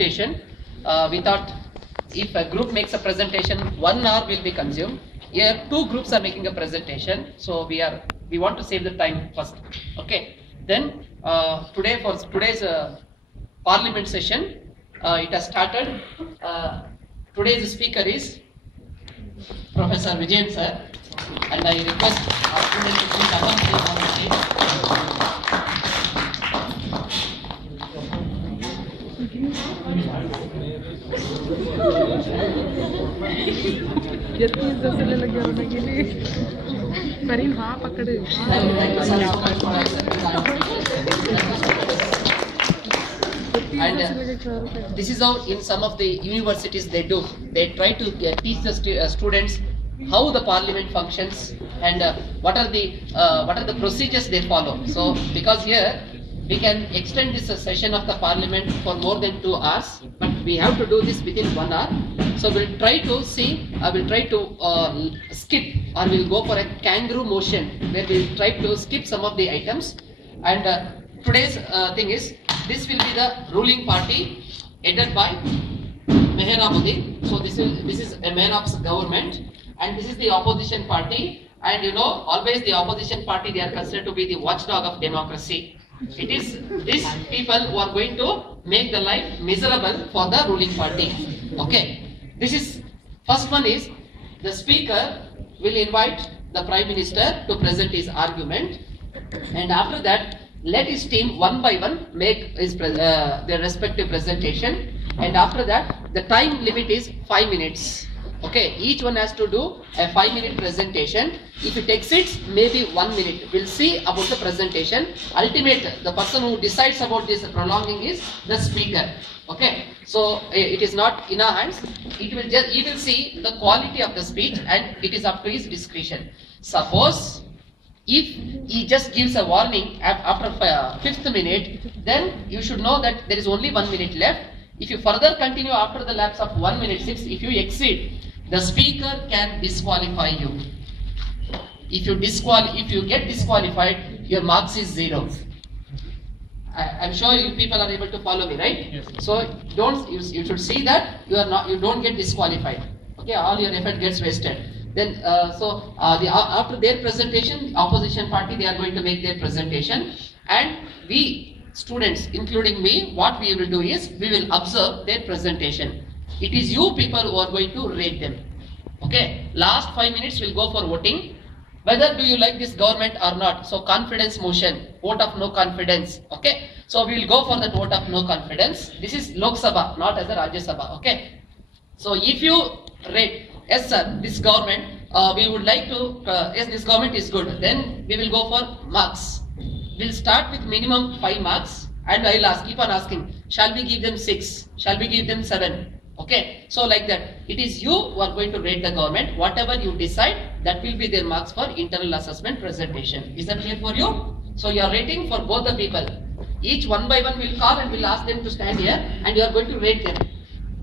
presentation. We thought if a group makes a presentation, 1 hour will be consumed. Here, 2 groups are making a presentation, so we want to save the time first. Okay. Then today's Parliament session, it has started. Today's speaker is Professor Vijayan Sir, and I request our students to please accompany on the stage. And this is how in some of the universities they do. They try to teach the students how the parliament functions and what are the procedures they follow. So because here we can extend this session of the parliament for more than 2 hours, but we have to do this within 1 hour. So we'll try to see, we'll try to skip, or we'll go for a kangaroo motion where we'll try to skip some of the items. And today's thing is, this will be the ruling party headed by Mehrabudin. So this is a man of government, and this is the opposition party. And you know, always the opposition party, they are considered to be the watchdog of democracy. It is these people who are going to make the life miserable for the ruling party. Okay, this is first one is the speaker will invite the Prime Minister to present his argument, and after that let his team one by one make his their respective presentation, and after that the time limit is 5 minutes. Okay, each one has to do a 5-minute presentation. If it exceeds maybe 1 minute, we'll see about the presentation. Ultimate, the person who decides about this prolonging is the speaker. Okay, so it is not in our hands. He will see the quality of the speech, and it is up to his discretion. Suppose if he just gives a warning after 5th minute, then you should know that there is only 1 minute left. If you further continue after the lapse of 1 minute 6, if you exceed, the speaker can disqualify you. If you get disqualified, your marks is 0. I'm sure you people are able to follow me, right? Yes. So you should see that you don't get disqualified. Okay, all your effort gets wasted. Then after their presentation, opposition party, they are going to make their presentation, and we students, including me, what we will do is we will observe their presentation. It is you people who are going to rate them. Okay, last 5 minutes we'll go for voting. Whether do you like this government or not? So confidence motion, vote of no confidence. Okay, so we will go for that vote of no confidence. This is Lok Sabha, not as a Rajya Sabha. Okay, so if you rate, yes sir, this government, we would like to, yes, this government is good, then we will go for marks. We'll start with minimum 5 marks, and I'll keep on asking, shall we give them 6? Shall we give them 7? Okay, so like that, it is you who are going to rate the government. Whatever you decide, that will be their marks for internal assessment presentation. Is that clear for you? So you are rating for both the people. Each one by one will call and will ask them to stand here, and you are going to rate them.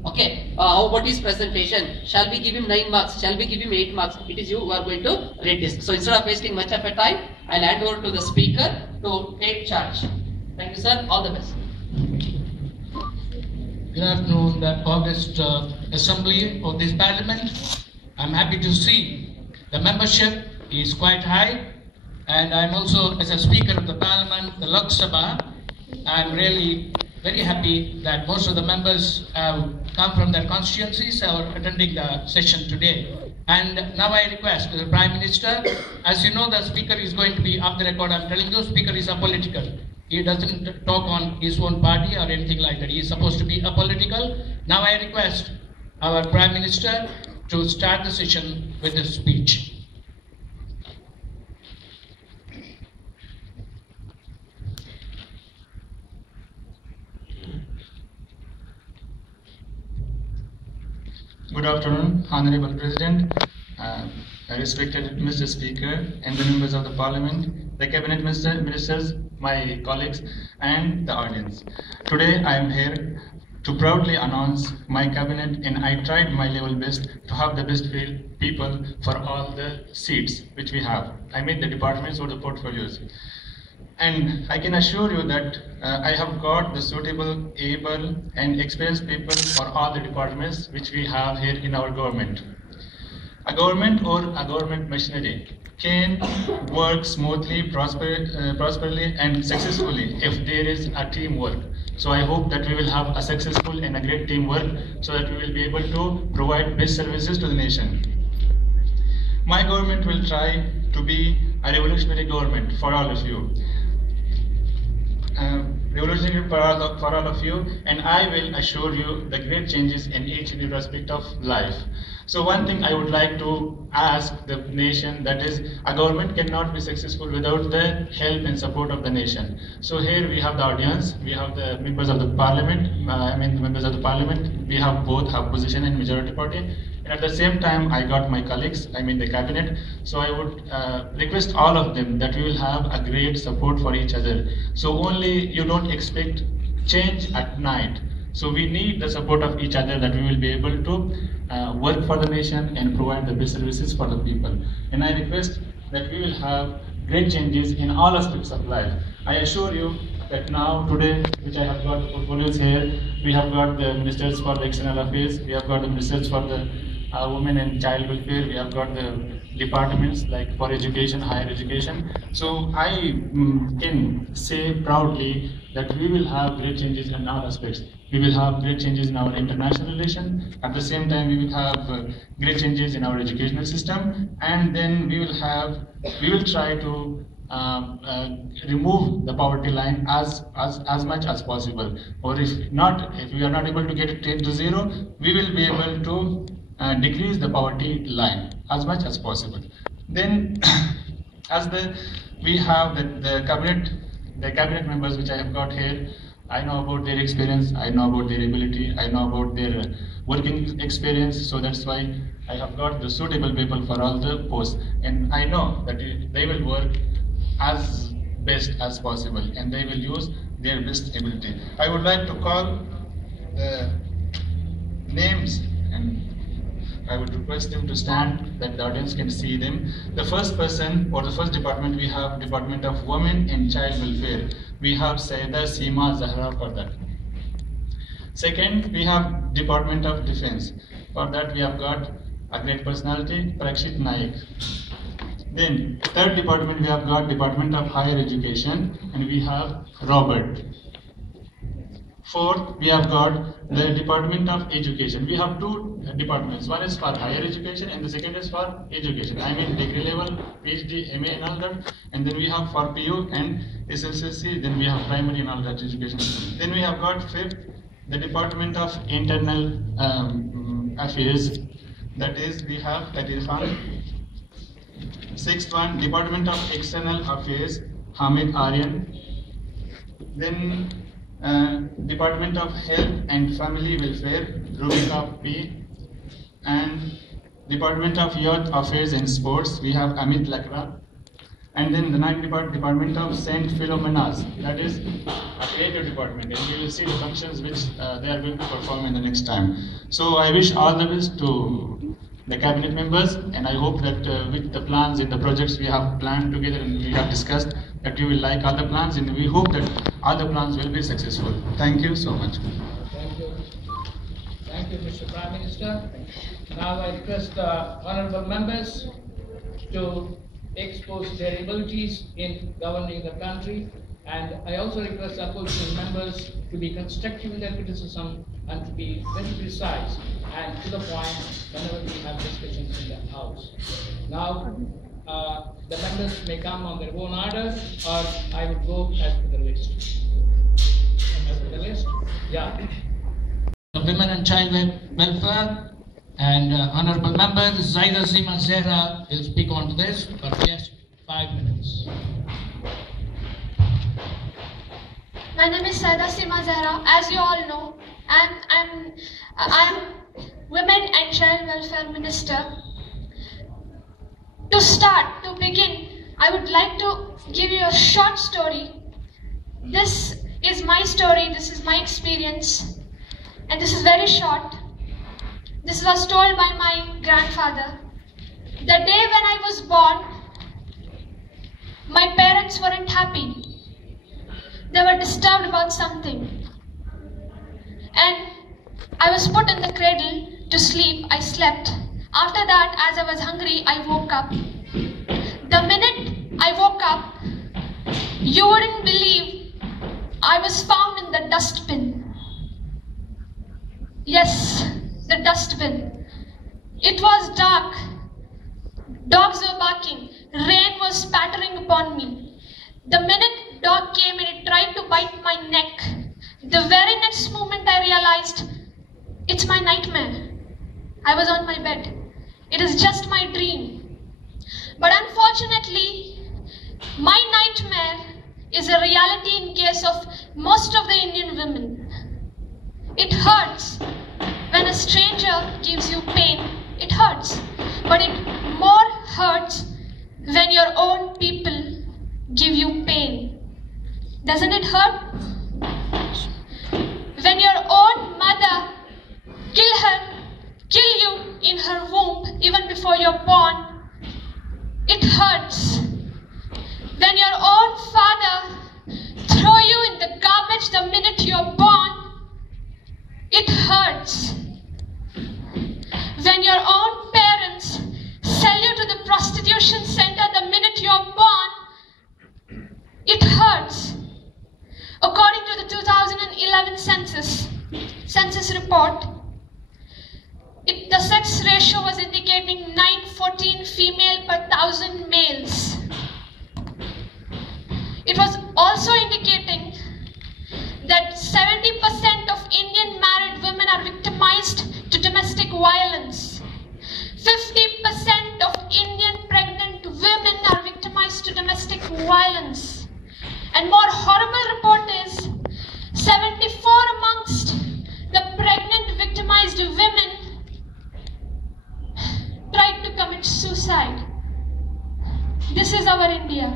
Okay, how about his presentation? Shall we give him 9 marks? Shall we give him 8 marks? It is you who are going to rate this. So instead of wasting much of a time, I'll hand over to the speaker to take charge. Thank you, sir. All the best. Good afternoon, the August Assembly of this Parliament. I'm happy to see the membership is quite high, and I'm also, as a Speaker of the Parliament, the Lok Sabha, I'm really very happy that most of the members have come from their constituencies or attending the session today. And now I request the Prime Minister, as you know, the Speaker is going to be off the record. I'm telling you, Speaker is apolitical. He doesn't talk on his own party or anything like that. He is supposed to be apolitical. Now I request our Prime Minister to start the session with his speech. Good afternoon, Honorable President, respected Mr. Speaker, and the members of the Parliament, the Cabinet Ministers, my colleagues, and the audience. Today I am here to proudly announce my Cabinet, and I tried my level best to have the best people for all the seats which we have. I made the departments or the portfolios. And I can assure you that I have got the suitable, able and experienced people for all the departments which we have here in our government. A government or a government machinery can work smoothly, prosperly and successfully if there is a teamwork. So I hope that we will have a successful and a great teamwork so that we will be able to provide best services to the nation. My government will try to be a revolutionary government for all of you. Revolutionary for all of you, and I will assure you the great changes in each and every aspect of life. So one thing I would like to ask the nation, that is, a government cannot be successful without the help and support of the nation. So here we have the audience, we have the members of the parliament, members of the parliament, we have both have position in majority party. And at the same time, I got my colleagues, the cabinet. So I would request all of them that we will have a great support for each other. So only you don't expect change at night. So we need the support of each other that we will be able to work for the nation and provide the best services for the people. And I request that we will have great changes in all aspects of life. I assure you that now, today, which I have got the portfolios here, we have got the ministers for the external affairs, we have got the ministers for the women and child welfare, we have got the departments like for education, higher education. So I can say proudly that we will have great changes in all aspects. We will have great changes in our international relations. At the same time, we will have great changes in our educational system, and then we will try to remove the poverty line as much as possible. Or if we are not able to get it to zero, we will be able to decrease the poverty line as much as possible. Then, we have the cabinet members which I have got here. I know about their experience, I know about their ability, I know about their working experience. So that's why I have got the suitable people for all the posts, and I know that they will work as best as possible and they will use their best ability. I would like to call the names, and I would request them to stand that the audience can see them. The first person or the first department, we have Department of Women and Child Welfare. We have Sayeda Seema Zahra for that. Second, we have Department of Defense. For that we have got a great personality, Prakshit Naik. Then third department, we have got Department of Higher Education, and we have Robert. Fourth, we have got the Department of Education. We have two departments. One is for higher education and the second is for education. Degree level, PhD, MA and all that. And then we have for PU and SSLC. Then we have primary and all that education. Then we have got fifth, the Department of Internal Affairs. That is, we have Irfan. Sixth one, Department of External Affairs, Hamid Aryan. Then Department of Health and Family Welfare, Rubika P. And Department of Youth Affairs and Sports, we have Amit Lakra. And then the ninth Department of St.Philos, that is a creative department, and we will see the functions which they are going to perform in the next time. So I wish all the best to the cabinet members, and I hope that with the plans and the projects we have planned together and we have discussed, that you will like all the plans, and we hope that all the plans will be successful. Thank you so much. Thank you. Thank you, Mr. Prime Minister. Now I request the honorable members to expose their abilities in governing the country, and I also request opposition members to be constructive in their criticism and to be very precise and to the point whenever we have discussions in the House. Now, the members may come on their own order, or I will go as per the list. As per the list? Yeah. The Women and Child Welfare and Honorable Member Sayeda Seema Zahra will speak on to this, but yes, 5 minutes. My name is Sayeda Seema Zahra. As you all know, I'm Women and Child Welfare Minister. To begin, I would like to give you a short story. This is my story, this is my experience, and this is very short. This was told by my grandfather. The day when I was born, my parents weren't happy. They were disturbed about something. And I was put in the cradle to sleep. I slept. After that, as I was hungry, I woke up. The minute I woke up, you wouldn't believe I was found in the dustbin. Yes, the dustbin. It was dark. Dogs were barking. Rain was spattering upon me. The minute dog came and it tried to bite my neck, the very next moment I realized it's my nightmare. I was on my bed. It is just my dream. But unfortunately, my nightmare is a reality in case of most of the Indian women. It hurts. When a stranger gives you pain, it hurts. But it more hurts when your own people give you pain. Doesn't it hurt? When your own mother kill you in her womb even before you're born, it hurts. When your own father throw you in the garbage the minute you're born, it hurts. When your own parents sell you to the prostitution center the minute you're born, it hurts. According to the 2011 census report, the sex ratio was indicating 914 female per 1,000 males. It was also indicating that 70% of Indian married women are victimized to domestic violence. 50% of Indian pregnant women are victimized to domestic violence. And more horrible report is 74 amongst the pregnant victimized women tried to commit suicide. This is our India.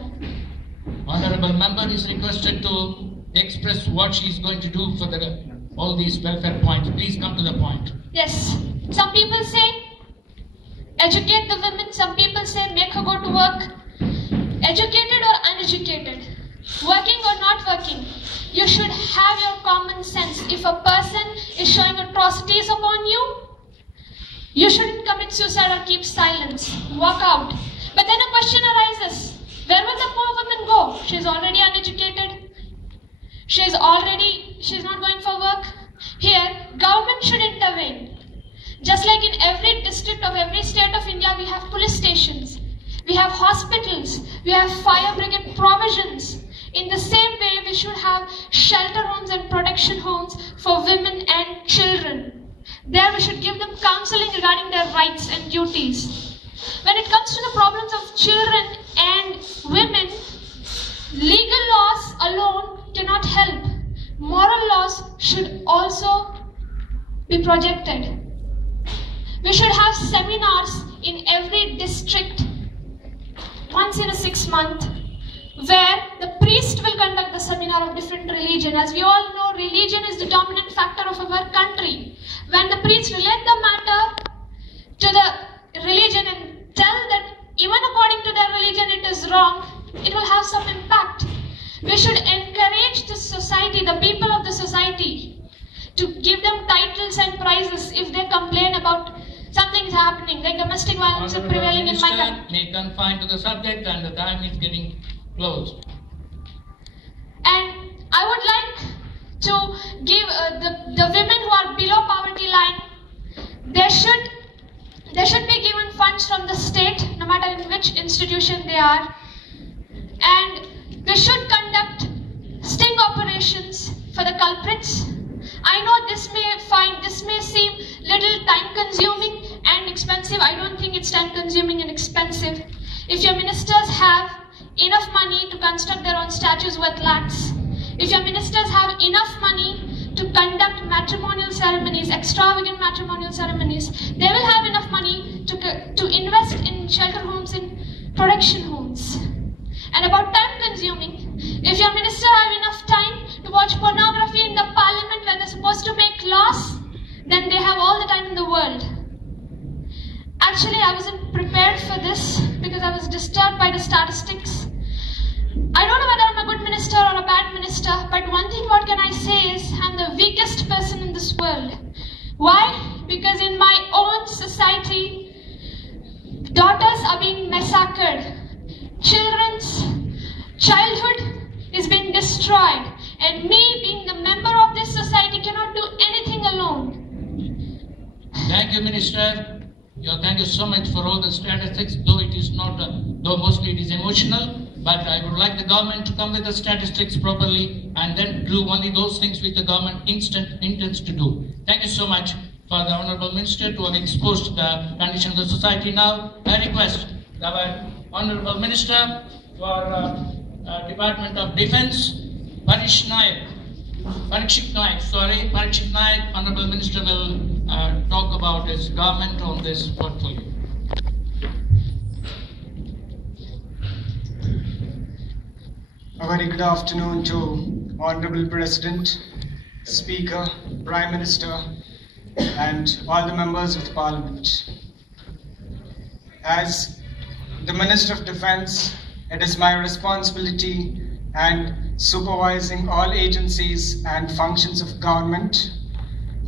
Honorable member is requested to express what she is going to do for all these welfare points. Please come to the point. Yes. Some people say educate the women. Some people say make her go to work. Educated or uneducated, working or not working, you should have your common sense. If a person is showing atrocities upon you, you shouldn't commit suicide or keep silence. Walk out. But then a question arises. Where will the poor woman go? She's already uneducated. She's not going for work. Here, government should intervene. Just like in every district of every state of India, we have police stations. We have hospitals. We have fire brigade provisions. In the same way, we should have shelter homes and protection homes for women and children. There we should give them counseling regarding their rights and duties. When it comes to the problems of children and women, legal laws alone cannot help. Moral laws should also be projected. We should have seminars in every district once in a 6 month, where the priest will conduct the seminar of different religion. As we all know, religion is the dominant factor of our country. When the priest relate the matter to the religion and tell that even according to their religion it is wrong, it will have some impact. We should encourage the society, the people of the society, to give them titles and prizes if they complain about something is happening, like domestic violence is prevailing in my country. May confine to the subject, and the time is getting closed. And I would like to give the women who are below poverty line, they should be given funds from the state, no matter in which institution they are, and we should conduct sting operations for the culprits. I know this may seem little time consuming and expensive. I don't think it's time consuming and expensive. If your ministers have enough money to construct their own statues worth lakhs, if your ministers have enough money to conduct matrimonial ceremonies, extravagant matrimonial ceremonies, they will have enough money to invest in shelter homes and protection homes. And about time consuming, if your minister have enough time to watch pornography in the parliament when they're supposed to make laws, then they have all the time in the world. Actually, I wasn't prepared for this because I was disturbed by the statistics. I don't know whether I'm a good minister minister or a bad minister, but one thing what can I say is I'm the weakest person in this world. Why? Because in my own society, daughters are being massacred. Children's childhood is being destroyed. And me, being the member of this society, cannot do anything alone. Thank you, Minister. Thank you so much for all the statistics, though it is not, though mostly it is emotional, but I would like the government to come with the statistics properly and then do only those things which the government intends to do. Thank you so much for the Honourable Minister to have exposed the condition of the society. Now, I request our Honourable Minister for Department of Defence, Parikshit Naik, Honourable Minister will talk about his government on this portfolio. A very good afternoon to Honourable President, Speaker, Prime Minister, and all the members of the Parliament. As the Minister of Defence, it is my responsibility and supervising all agencies and functions of government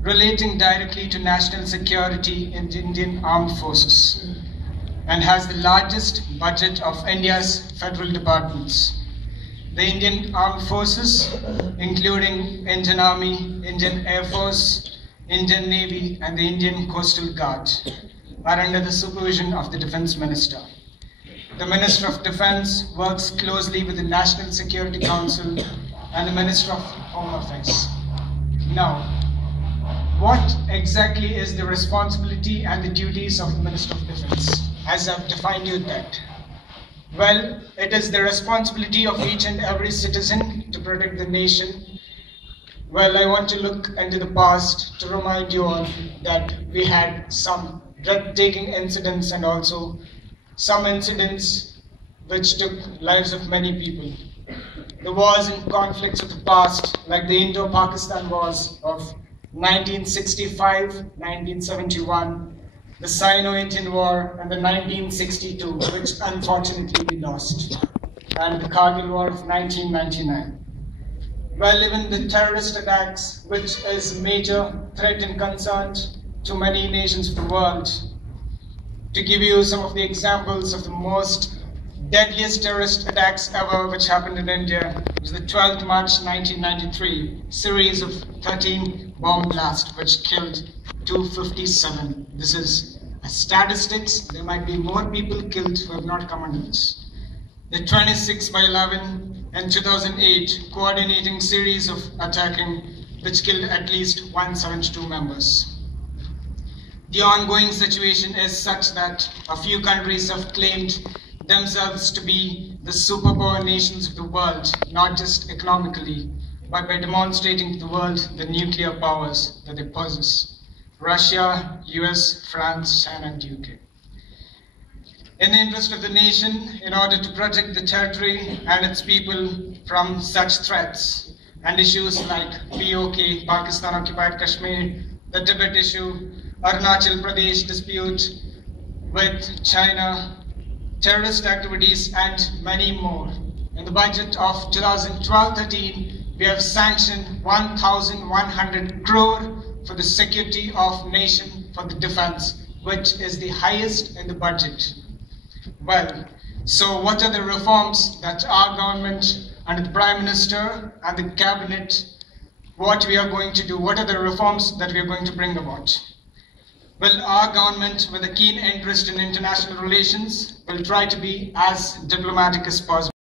relating directly to national security in the Indian Armed Forces, and has the largest budget of India's federal departments. The Indian Armed Forces, including Indian Army, Indian Air Force, Indian Navy, and the Indian Coastal Guard, are under the supervision of the Defence Minister. The Minister of Defence works closely with the National Security Council and the Minister of Home Affairs. Now, what exactly is the responsibility and the duties of the Minister of Defence, as I've defined you that? Well, it is the responsibility of each and every citizen to protect the nation. Well, I want to look into the past to remind you all that we had some breathtaking incidents and also some incidents which took lives of many people. The wars and conflicts of the past, like the Indo-Pakistan wars of 1965, 1971, the Sino-Indian War, and the 1962, which unfortunately we lost, and the Kargil War of 1999. Well, even the terrorist attacks, which is a major threat and concern to many nations of the world. To give you some of the examples of the most deadliest terrorist attacks ever which happened in India, was the 12th March 1993, series of 13 bomb blasts which killed 257. This is statistics. There might be more people killed who have not come under this. The 26/11 in 2008, coordinating series of attacking which killed at least 172 members. The ongoing situation is such that a few countries have claimed themselves to be the superpower nations of the world, not just economically, but by demonstrating to the world the nuclear powers that they possess. Russia, US, France, China, and UK. In the interest of the nation, in order to protect the territory and its people from such threats and issues like POK, Pakistan Occupied Kashmir, the Tibet issue, Arunachal Pradesh dispute with China, terrorist activities, and many more. In the budget of 2012-13, we have sanctioned 1,100 crore for the security of nation for the defense, which is the highest in the budget. Well, so what are the reforms that our government under the Prime Minister and the Cabinet, what we are going to do, what are the reforms that we are going to bring about? Well, our government, with a keen interest in international relations, will try to be as diplomatic as possible.